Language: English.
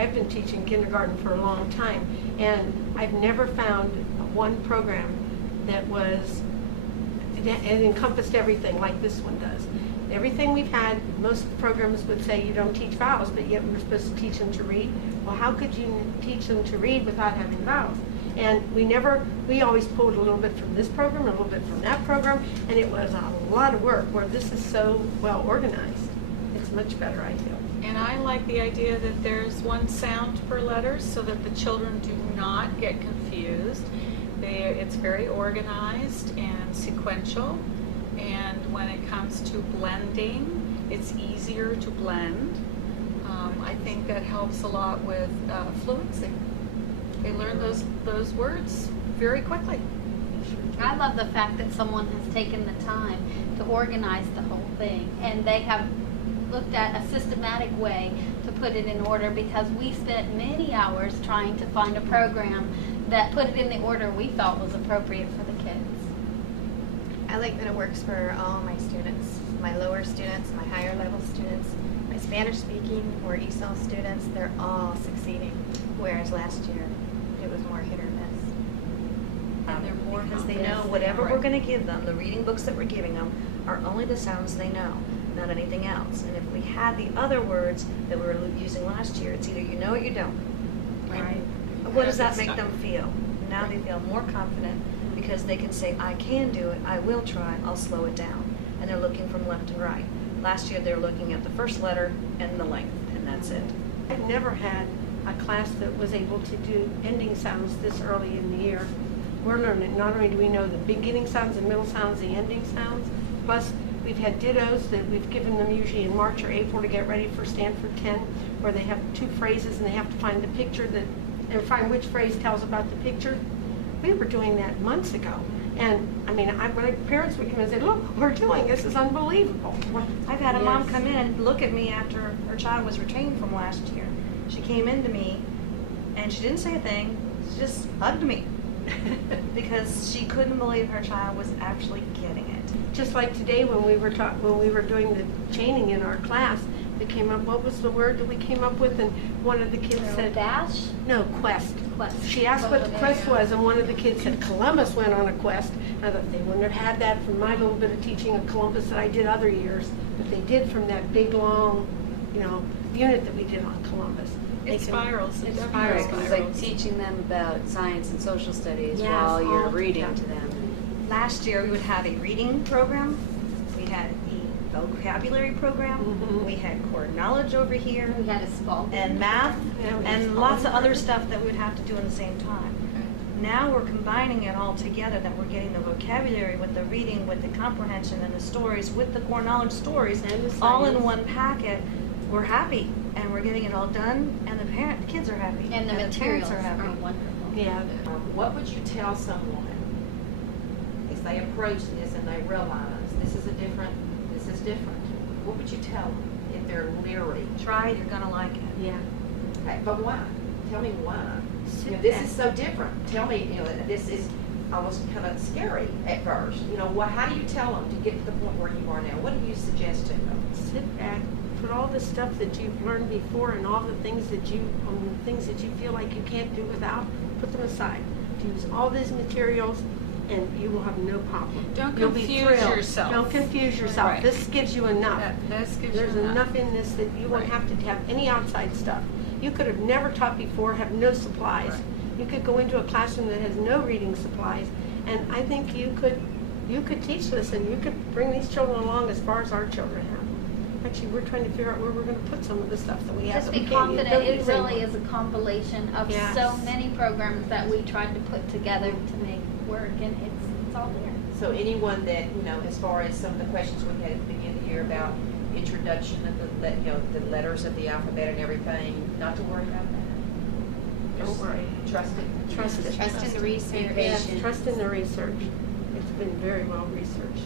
I've been teaching kindergarten for a long time, and I've never found one program that encompassed everything like this one does. Everything we've had, most programs would say you don't teach vowels, but yet we're supposed to teach them to read. Well, how could you teach them to read without having vowels? And we always pulled a little bit from this program, a little bit from that program, and it was a lot of work, where this is so well organized. It's much better, I feel. And I like the idea that there's one sound per letter so that the children do not get confused. It's very organized and sequential, and when it comes to blending, it's easier to blend. I think that helps a lot with fluency. They learn those words very quickly. I love the fact that someone has taken the time to organize the whole thing, and they have looked at a systematic way to put it in order, because we spent many hours trying to find a program that put it in the order we felt was appropriate for the kids. I like that it works for all my students, my lower students, my higher level students, my Spanish speaking or ESOL students. They're all succeeding, whereas last year it was more hit or miss. And they're more because they know whatever we're going to give them, the reading books that we're giving them, are only the sounds they know, not anything else. And if we had the other words that we were using last year, it's either you know or you don't. Right. What does that make them feel? Now they feel more confident because they can say, I can do it, I will try, I'll slow it down. And they're looking from left and right. Last year they were looking at the first letter and the length, and that's it. I've never had a class that was able to do ending sounds this early in the year. We're learning, not only do we know the beginning sounds, the middle sounds, the ending sounds, plus we've had dittos that we've given them usually in March or April to get ready for Stanford 10, where they have two phrases and they have to find the picture and find which phrase tells about the picture. We were doing that months ago. And I mean, when parents would come in and say, look, we're doing this, is unbelievable. I've had a mom come in and look at me after her child was retained from last year. She came into me and she didn't say a thing, she just hugged me because she couldn't believe her child was actually getting it. Just like today when we were doing the chaining in our class, they came up, what was the word that we came up with? And one of the kids said, dash? No, quest. Quest. She asked what the quest was, and one of the kids said Columbus went on a quest. I thought they wouldn't have had that from my little bit of teaching of Columbus that I did other years, but they did from that big, long, unit that we did on Columbus. It spirals. It Right, spirals. because it's like teaching them about science and social studies Yes, while you're all reading together. to them. Last year we would have a reading program, we had a vocabulary program, Mhm. we had core knowledge over here, We had a small and math, Yeah, we and had lots of spelling. other stuff that we would have to do at the same time. Now we're combining it all together, that we're getting the vocabulary with the reading, with the comprehension, and the stories, with the core knowledge stories, And the all in science. one packet. We're happy, and we're getting it all done, and the kids are happy, and the parents materials are are happy. wonderful. Yeah. What would you tell someone if they approach this and they realize this is different? What would you tell them if they're leery? Try it, you're gonna like it. Yeah. Okay, but why? Tell me why. This is so different. Tell me, this is almost kind of scary at first. How do you tell them to get to the point where you are now? What do you suggest to them? Sit back, put all the stuff that you've learned before and all the things that you feel like you can't do without, put them aside. Use all these materials and you will have no problem. Don't You'll be confuse thrilled. yourself. Don't confuse yourself. Right. This gives you enough. This gives you There's enough in this that you won't Right. have to have any outside stuff. You could have never taught before, have no supplies. Right. You could go into a classroom that has no reading supplies, and I think you could teach this, and you could bring these children along as far as our children have. Actually, we're trying to figure out where we're going to put some of the stuff that we have. Just that be we can't use. confident, Don't it use really anymore. is a compilation of Yes. so many programs that we tried to put together to make work, and it's all there. So anyone that, as far as some of the questions we had at the beginning of the year about introduction of the letters of the alphabet and everything, not to worry about that. Don't worry. Trust it. Trust it. Trust in the research. Yes, trust in the research. It's been very well researched.